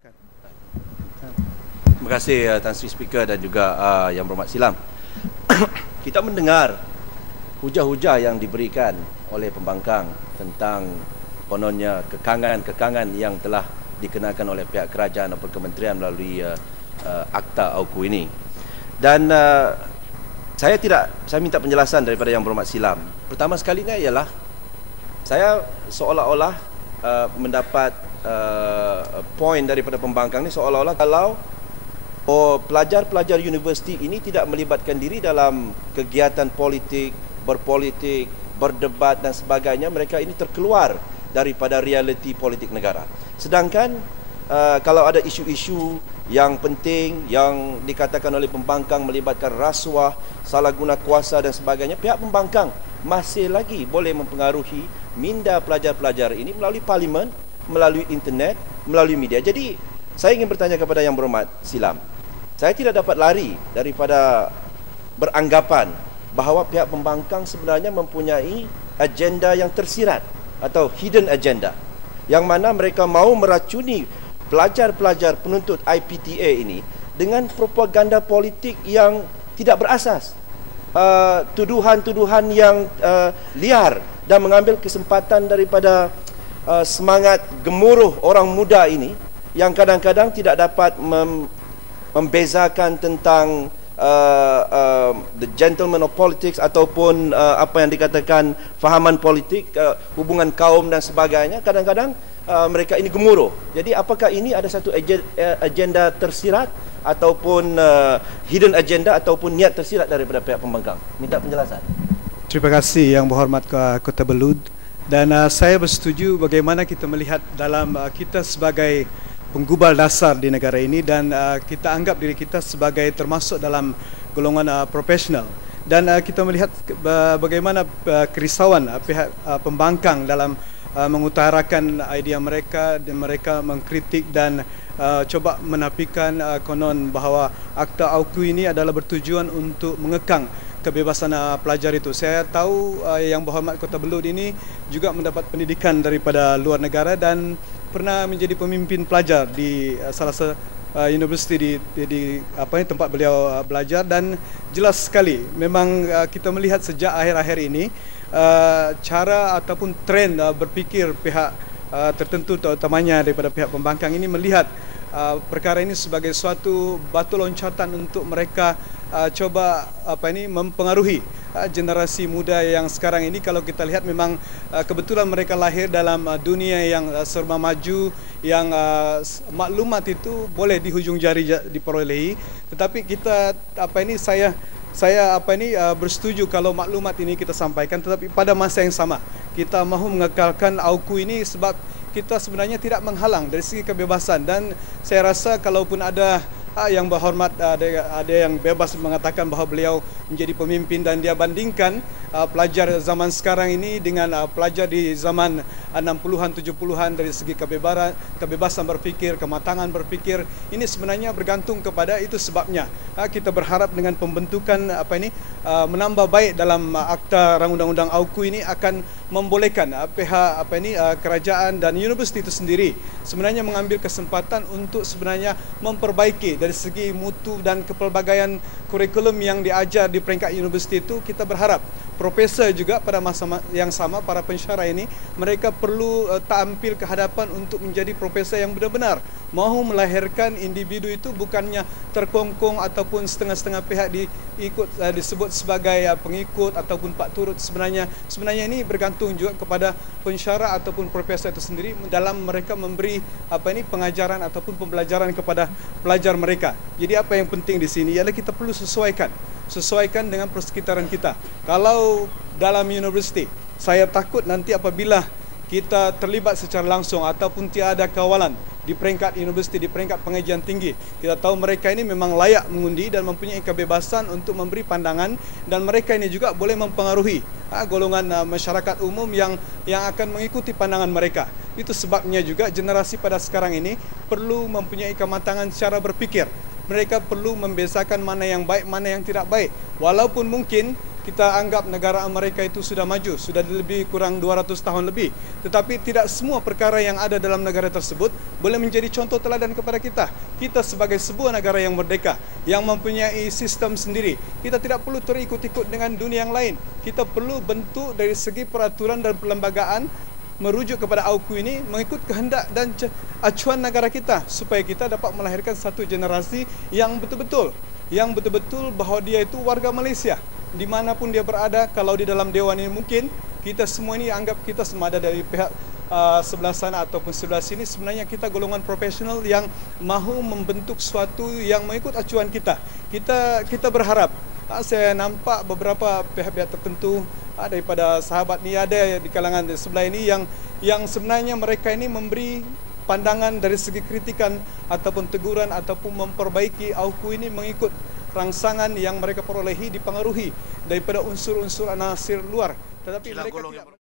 Terima kasih Tan Sri Speaker dan juga Yang Berhormat Silam. Kita mendengar hujah-hujah yang diberikan oleh pembangkang tentang kononnya kekangan yang telah dikenakan oleh pihak kerajaan atau kementerian melalui Akta AUKU ini. Dan saya minta penjelasan daripada Yang Berhormat Silam. Pertama sekalinya ialah saya seolah-olah mendapat poin daripada pembangkang ni seolah-olah kalau pelajar-pelajar universiti ini tidak melibatkan diri dalam kegiatan politik, berpolitik, berdebat dan sebagainya, mereka ini terkeluar daripada realiti politik negara. Sedangkan kalau ada isu-isu yang penting yang dikatakan oleh pembangkang melibatkan rasuah, salah guna kuasa dan sebagainya, pihak pembangkang masih lagi boleh mempengaruhi minda pelajar-pelajar ini melalui parlimen, melalui internet, melalui media. Jadi saya ingin bertanya kepada Yang Berhormat Silam, saya tidak dapat lari daripada beranggapan bahawa pihak pembangkang sebenarnya mempunyai agenda yang tersirat atau hidden agenda, yang mana mereka mahu meracuni pelajar-pelajar penuntut IPTA ini dengan propaganda politik yang tidak berasas, tuduhan-tuduhan yang liar dan mengambil kesempatan daripada semangat gemuruh orang muda ini yang kadang-kadang tidak dapat membezakan tentang the gentleman of politics ataupun apa yang dikatakan fahaman politik, hubungan kaum dan sebagainya. Kadang-kadang mereka ini gemuruh. Jadi apakah ini ada satu agenda tersirat ataupun hidden agenda ataupun niat tersirat daripada pihak pembangkang? Minta penjelasan. Terima kasih Yang Berhormat Kota Belud. Dan saya bersetuju bagaimana kita melihat dalam kita sebagai penggubal dasar di negara ini dan kita anggap diri kita sebagai termasuk dalam golongan profesional. Dan kita melihat bagaimana kerisauan pihak pembangkang dalam mengutarakan idea mereka dan mereka mengkritik dan coba menafikan konon bahawa Akta AUKU ini adalah bertujuan untuk mengekang kebebasan pelajar itu. Saya tahu Yang Berhormat Kota Belud ini juga mendapat pendidikan daripada luar negara dan pernah menjadi pemimpin pelajar di salah satu universiti di tempat beliau belajar, dan jelas sekali memang kita melihat sejak akhir-akhir ini cara ataupun trend berfikir pihak tertentu terutamanya daripada pihak pembangkang ini melihat perkara ini sebagai suatu batu loncatan untuk mereka coba mempengaruhi generasi muda yang sekarang ini. Kalau kita lihat memang kebetulan mereka lahir dalam dunia yang serba maju, yang maklumat itu boleh di hujung jari diperolehi, tetapi kita saya bersetuju kalau maklumat ini kita sampaikan, tetapi pada masa yang sama kita mahu mengekalkan AUKU ini sebab kita sebenarnya tidak menghalang dari segi kebebasan. Dan saya rasa kalaupun ada Yang Berhormat ada yang bebas mengatakan bahawa beliau menjadi pemimpin dan dia bandingkan pelajar zaman sekarang ini dengan pelajar di zaman 60-an 70-an dari segi kebebasan berfikir, kematangan berfikir, ini sebenarnya bergantung kepada itu. Sebabnya kita berharap dengan pembentukan menambah baik dalam Akta Undang-Undang AUKU ini akan membolehkan pihak kerajaan dan universiti itu sendiri sebenarnya mengambil kesempatan untuk sebenarnya memperbaiki dari segi mutu dan kepelbagaian kurikulum yang diajar di peringkat universiti itu. Kita berharap profesor juga pada masa yang sama, para pensyarah ini, mereka perlu tampil ke hadapan untuk menjadi profesor yang benar-benar mahu melahirkan individu itu bukannya terkongkong ataupun setengah-setengah pihak disebut sebagai pengikut ataupun pak turut. Sebenarnya ini bergantung juga kepada pensyarah ataupun profesor itu sendiri dalam mereka memberi pengajaran ataupun pembelajaran kepada pelajar mereka. Jadi apa yang penting di sini ialah kita perlu sesuaikan dengan persekitaran kita. Kalau dalam universiti, saya takut nanti apabila kita terlibat secara langsung ataupun tiada kawalan di peringkat universiti, di peringkat pengajian tinggi, kita tahu mereka ini memang layak mengundi dan mempunyai kebebasan untuk memberi pandangan, dan mereka ini juga boleh mempengaruhi golongan masyarakat umum yang akan mengikuti pandangan mereka. Itu sebabnya juga generasi pada sekarang ini perlu mempunyai kematangan cara berfikir. Mereka perlu membezakan mana yang baik, mana yang tidak baik. Walaupun mungkin kita anggap negara Amerika itu sudah maju, sudah lebih kurang 200 tahun lebih. Tetapi tidak semua perkara yang ada dalam negara tersebut boleh menjadi contoh teladan kepada kita. Kita sebagai sebuah negara yang merdeka, yang mempunyai sistem sendiri, kita tidak perlu terikut-ikut dengan dunia yang lain. Kita perlu bentuk dari segi peraturan dan perlembagaan merujuk kepada AUKUS ini mengikut kehendak dan acuan negara kita supaya kita dapat melahirkan satu generasi yang betul-betul bahawa dia itu warga Malaysia. Dimanapun dia berada, kalau di dalam Dewan ini mungkin kita semua ini anggap kita sama ada dari pihak sebelah sana ataupun sebelah sini, sebenarnya kita golongan profesional yang mahu membentuk sesuatu yang mengikut acuan kita. Kita berharap, saya nampak beberapa pihak-pihak tertentu daripada sahabat ni ada di kalangan sebelah ini yang sebenarnya mereka ini memberi pandangan dari segi kritikan ataupun teguran ataupun memperbaiki AUKUS ini mengikut rangsangan yang mereka perolehi dipengaruhi daripada unsur-unsur anasir luar. Tetapi mereka tidak